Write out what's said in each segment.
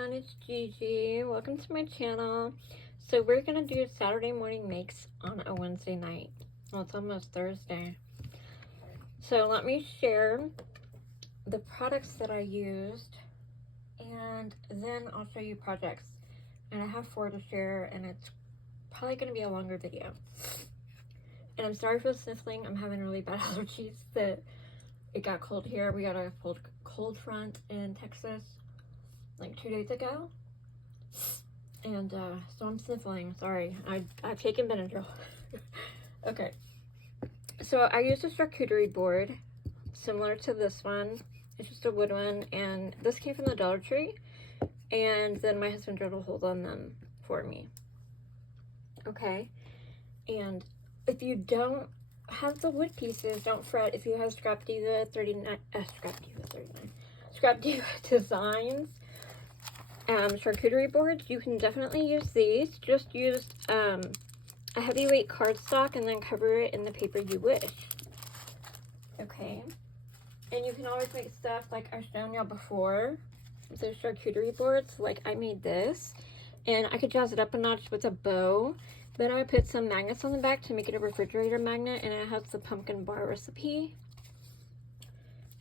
everyone, it's Gigi. Welcome to my channel. So we're gonna do Saturday morning makes on a Wednesday night. Well, it's almost Thursday. So let me share the products that I used, and then I'll show you projects. And I have 4 to share, and it's probably gonna be a longer video. And I'm sorry for the sniffling. I'm having really bad allergies. That it got cold here. We got a cold front in Texas like 2 days ago, and so I'm sniffling. Sorry, I've taken Benadryl. Okay, so I used a charcuterie board similar to this one. It's just a wood one, and this came from the Dollar Tree, and then my husband drilled a hole on them for me. Okay, and if you don't have the wood pieces, don't fret. If you have Scrap Diva 39, Scrap Diva Designs charcuterie boards, you can definitely use these. Just use a heavyweight cardstock and then cover it in the paper you wish. Okay, and you can always make stuff like I've shown y'all before. Those charcuterie boards, like I made this, and I could jazz it up a notch with a bow. Then I put some magnets on the back to make it a refrigerator magnet, and it has the pumpkin bar recipe.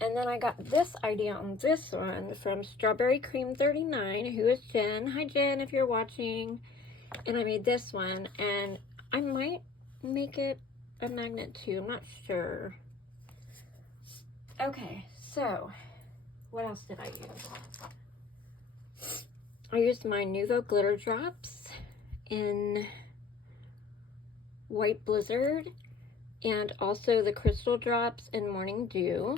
And then I got this idea on this one from Strawberry Cream 39, who is Jen. Hi Jen, if you're watching. And I made this one, and I might make it a magnet too, I'm not sure. Okay, so what else did I use? I used my Nuvo glitter drops in White Blizzard, and also the crystal drops in Morning Dew.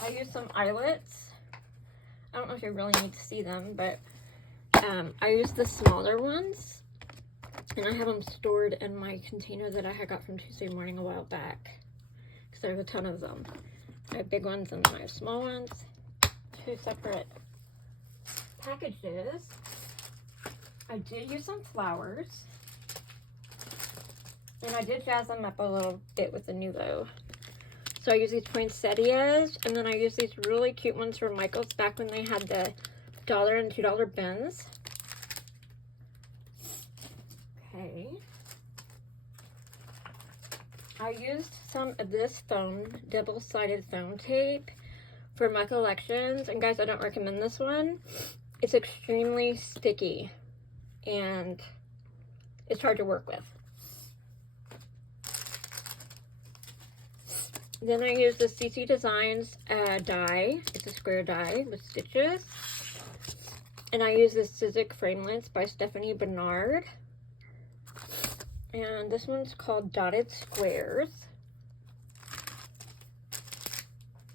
I used some eyelets. I don't know if you really need to see them, but I used the smaller ones, and I have them stored in my container that I had got from Tuesday Morning a while back, because there's a ton of them. I have big ones and I have small ones. 2 separate packages. I did use some flowers, and I did jazz them up a little bit with the Nuvo. So I use these poinsettias, and then I use these really cute ones from Michael's back when they had the $1 and $2 bins. Okay. I used some of this foam, double-sided foam tape for my collections. And guys, I don't recommend this one. It's extremely sticky, and it's hard to work with. Then I use the CC Designs die. It's a square die with stitches. And I use this Sizzix Framelits by Stephanie Bernard. And this one's called Dotted Squares.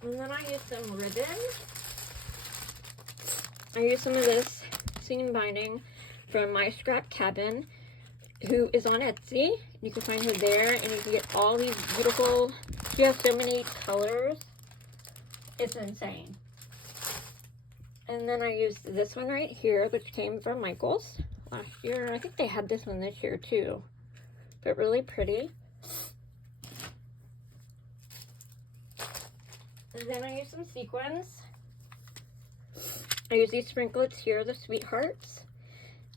And then I used some ribbon. I used some of this seam binding from My Scrap Cabin, who is on Etsy. You can find her there, and you can get all these beautiful, she has so many colors, it's insane. And then I used this one right here, which came from Michael's last year. I think they had this one this year too, but really pretty. And then I used some sequins. I use these sprinklets here, the Sweethearts.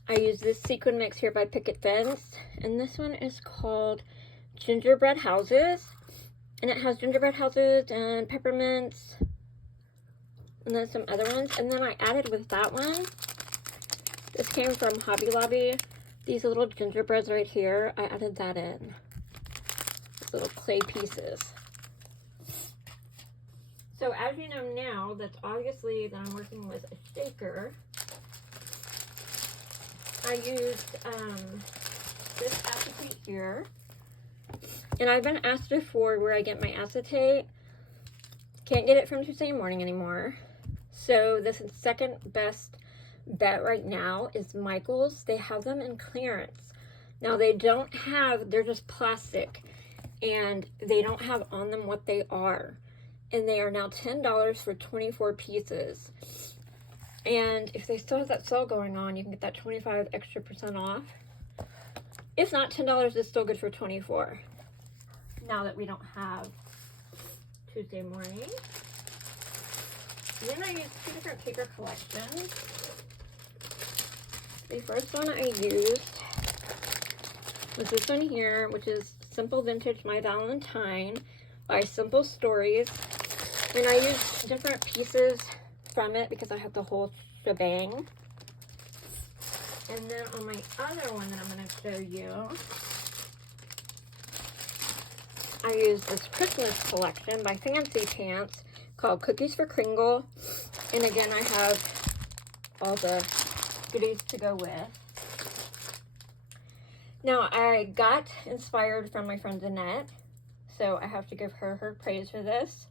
I use this sequin mix here by Picket Fence, and this one is called Gingerbread Houses, and it has gingerbread houses and peppermints, and then some other ones. And then I added with that one, this came from Hobby Lobby, these little gingerbreads right here. I added that in, these little clay pieces. So as you know now, that's obviously that I'm working with a shaker. I used this acetate here, and I've been asked before where I get my acetate. Can't get it from Tuesday Morning anymore. So this is second best bet right now is Michael's. They have them in clearance. Now they don't have, they're just plastic, and they don't have on them what they are. And they are now $10 for 24 pieces. And if they still have that sale going on, you can get that 25% extra off. If not, $10 is still good for 24. Now that we don't have Tuesday Morning. Then I used two different paper collections. The first one I used was this one here, which is Simple Vintage My Valentine by Simple Stories. And I used different pieces from it because I have the whole shebang. And then on my other one that I'm going to show you, I used this Christmas collection by Fancy Pants called Cookies for Kringle. And again, I have all the goodies to go with. Now, I got inspired from my friend Annette, so I have to give her praise for this.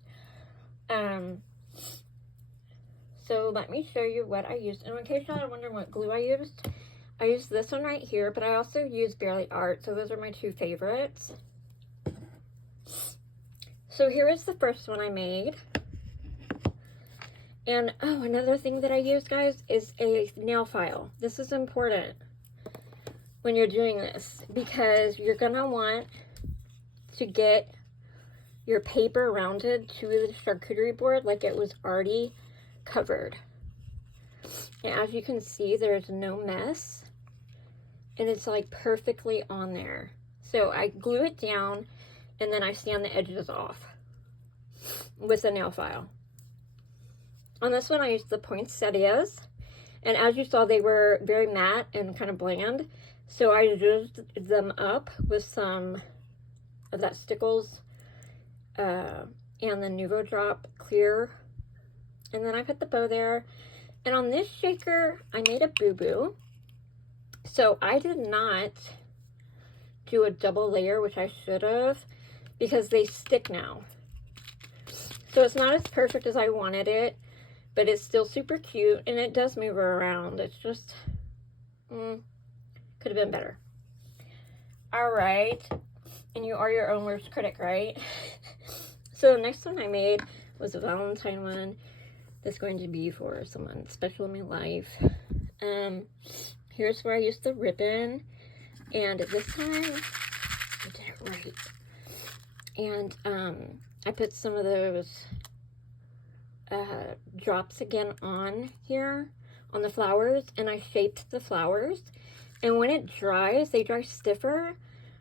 So let me show you what I used. And in case y'all are wondering what glue I used this one right here, but I also used Barely Art, so those are my two favorites. So here is the first one I made. And, oh, another thing that I used, guys, is a nail file. This is important when you're doing this because you're going to want to get your paper rounded to the charcuterie board like it was already covered. And as you can see, there's no mess. And it's like perfectly on there. So I glue it down and then I sand the edges off with a nail file. On this one, I used the poinsettias, and as you saw, they were very matte and kind of bland, so I used them up with some of that Stickles and the Nuvo Drop Clear, and then I put the bow there. And on this shaker, I made a boo-boo, so I did not do a double layer, which I should have, because they stick now. So it's not as perfect as I wanted it, but it's still super cute, and it does move her around. It's just, could have been better. All right, and you are your own worst critic, right? So the next one I made was a Valentine one that's going to be for someone special in my life. Here's where I used the ribbon, and this time I did it right. And I put some of those drops again on here on the flowers, and I shaped the flowers, and when it dries, they dry stiffer,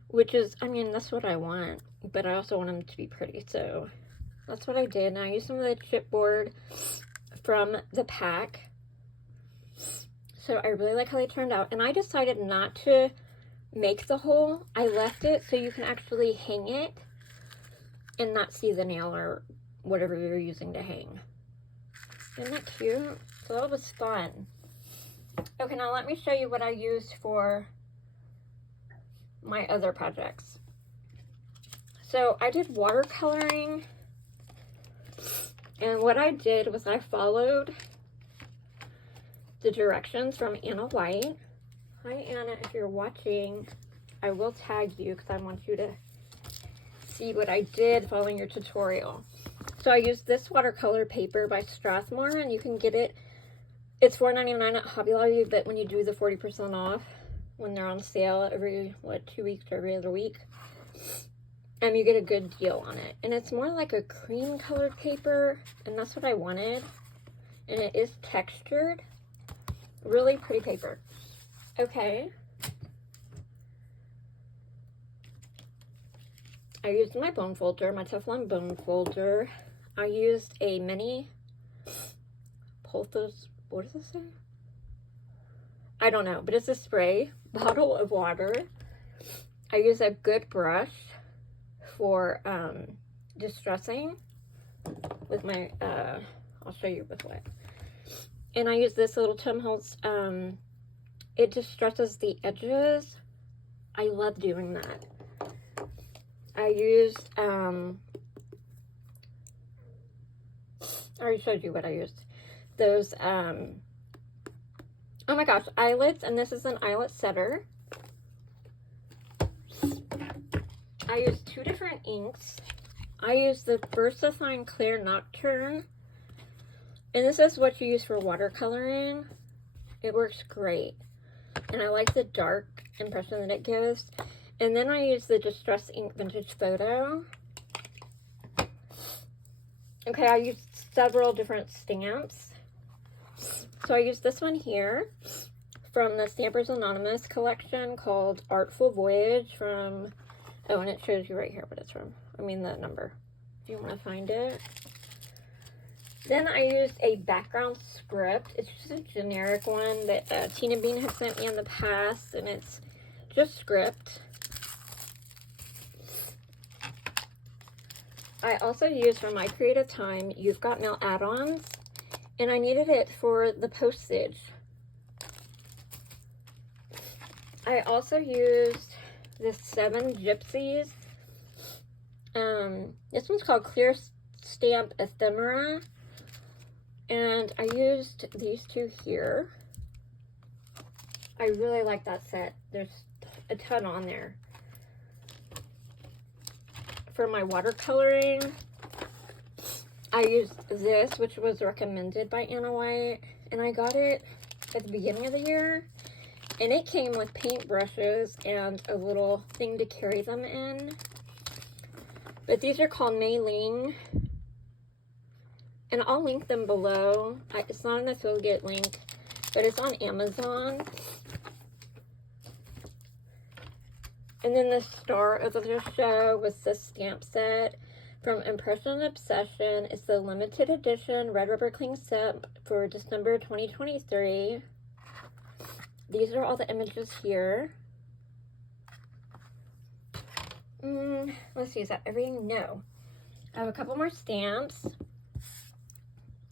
which is, I mean, that's what I want, but I also want them to be pretty, so that's what I did. And I used some of the chipboard from the pack, so I really like how they turned out. And I decided not to make the hole. I left it so you can actually hang it and not see the nail or whatever you're using to hang. Isn't that cute? So that was fun. Okay, now let me show you what I used for my other projects. So I did watercoloring, and what I did was I followed the directions from Anna White. Hi Anna, if you're watching, I will tag you because I want you to see what I did following your tutorial. So I used this watercolor paper by Strathmore, and you can get it. It's $4.99 at Hobby Lobby, but when you do the 40% off, when they're on sale every, 2 weeks or every other week, you get a good deal on it. And it's more like a cream colored paper, and that's what I wanted. And it is textured. Really pretty paper. Okay. I used my bone folder, my Teflon bone folder. I used a mini Pothos, what does it say? I don't know, but it's a spray bottle of water. I use a good brush for distressing with my, I'll show you with what. And I use this little Tim Holtz, it distresses the edges. I love doing that. I used, I already showed you what I used. Those, oh my gosh, eyelets, and this is an eyelet setter. I used two different inks. I used the VersaFine Clear Nocturne, and this is what you use for watercoloring. It works great, and I like the dark impression that it gives. And then I use the Distress Ink Vintage Photo. Okay, I used several different stamps. So I used this one here from the Stampers Anonymous collection called Artful Voyage from, oh, and it shows you right here what it's from. I mean the number, if you want to find it. Then I used a background script. It's just a generic one that Tina Bean has sent me in the past, and it's just script. I also used from My Creative Time You've Got Mail add-ons, and I needed it for the postage. I also used this 7 Gypsies. This one's called Clear Stamp Ephemera, and I used these 2 here. I really like that set. There's a ton on there. For my watercoloring, I used this, which was recommended by Anna White, and I got it at the beginning of the year, and it came with paint brushes and a little thing to carry them in. But these are called Mei Ling, and I'll link them below. It's not an affiliate link, but it's on Amazon. And then the star of the show was this stamp set from Impression Obsession. It's the limited edition Red Rubber Cling set for December 2023. These are all the images here. Let's see, is that everything? No. I have a couple more stamps.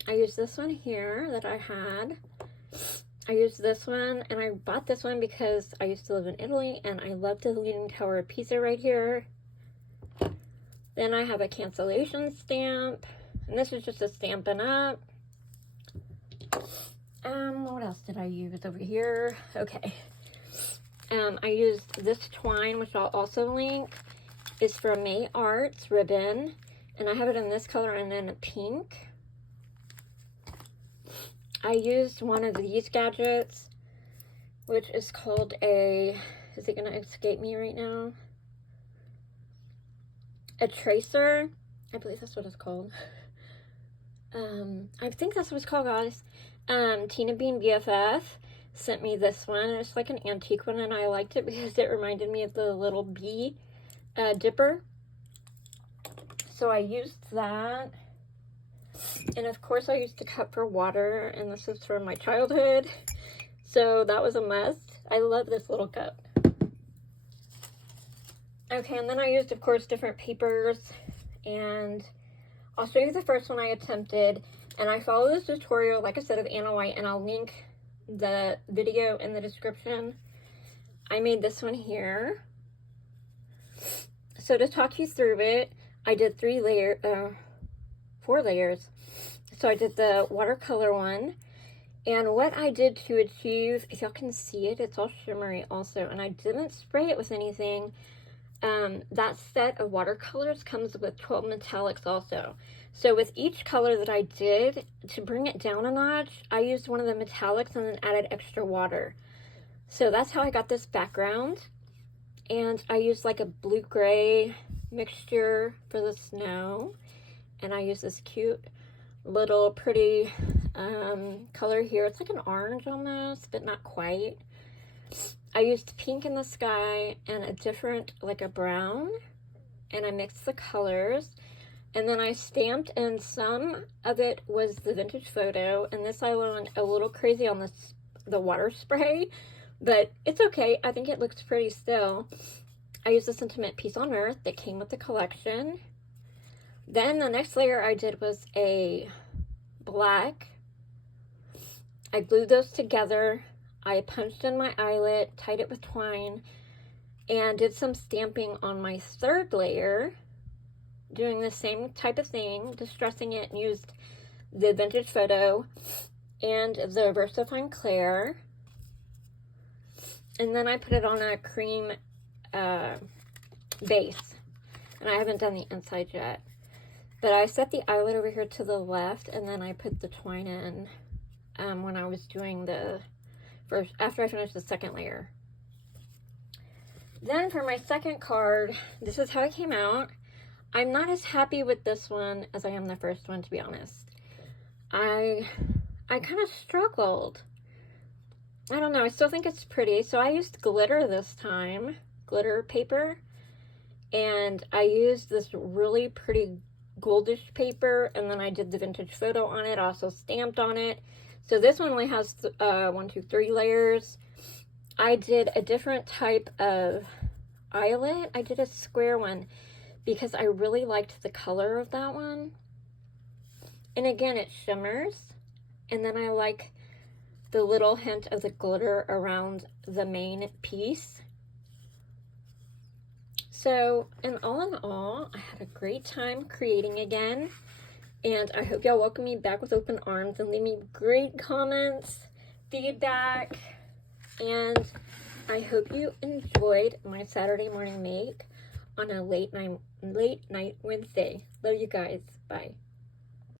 I used this one here that I had. I used this one, and I bought this one because I used to live in Italy, and I love the Leaning Tower of Pisa right here. Then I have a cancellation stamp, and this is just a Stampin' Up. What else did I use over here? Okay. I used this twine, which I'll also link. It's from May Arts ribbon, and I have it in this color and in a pink. I used one of these gadgets, which is called a, is it going to escape me right now? A tracer. I believe that's what it's called. I think that's what it's called, guys. Tina Bean BFF sent me this one. It's like an antique one, and I liked it because it reminded me of the little bee dipper. So I used that. And of course I used a cup for water, and this is from my childhood, so that was a must. I love this little cup. Okay, and then I used, of course, different papers, and I'll show you the first one I attempted, and I followed this tutorial, like I said, of Anna White, and I'll link the video in the description. I made this one here. So to talk you through it, I did 4 layers. So I did the watercolor one, and what I did to achieve, if y'all can see it, it's all shimmery also, and I didn't spray it with anything. That set of watercolors comes with 12 metallics also. So with each color that I did, to bring it down a notch, I used one of the metallics and then added extra water. So that's how I got this background. And I used like a blue-gray mixture for the snow. And I used this cute little pretty color here. It's like an orange almost, but not quite. I used pink in the sky and a different, like a brown. And I mixed the colors. And then I stamped, and some of it was the vintage photo. And this I went a little crazy on the water spray. But it's okay. I think it looks pretty still. I used a Sentiment Piece on Earth that came with the collection. Then the next layer I did was a black. I glued those together. I punched in my eyelet, tied it with twine, and did some stamping on my third layer, doing the same type of thing, distressing it, and used the vintage photo and the VersaFine Claire. And then I put it on a cream base, and I haven't done the inside yet. But I set the eyelet over here to the left, and then I put the twine in when I was doing the first, after I finished the second layer. Then for my second card, this is how it came out. I'm not as happy with this one as I am the first one, to be honest. I kind of struggled. I don't know, I still think it's pretty. So I used glitter this time, glitter paper. And I used this really pretty goldish paper, and then I did the vintage photo on it, also stamped on it. So this one only has 1, 2, 3 layers. I did a different type of eyelet. I did a square one because I really liked the color of that one. And again, it shimmers. And then I like the little hint of the glitter around the main piece. So, in all, I had a great time creating again. And I hope y'all welcome me back with open arms and leave me great comments, feedback. And I hope you enjoyed my Saturday morning make on a late night Wednesday. Love you guys. Bye.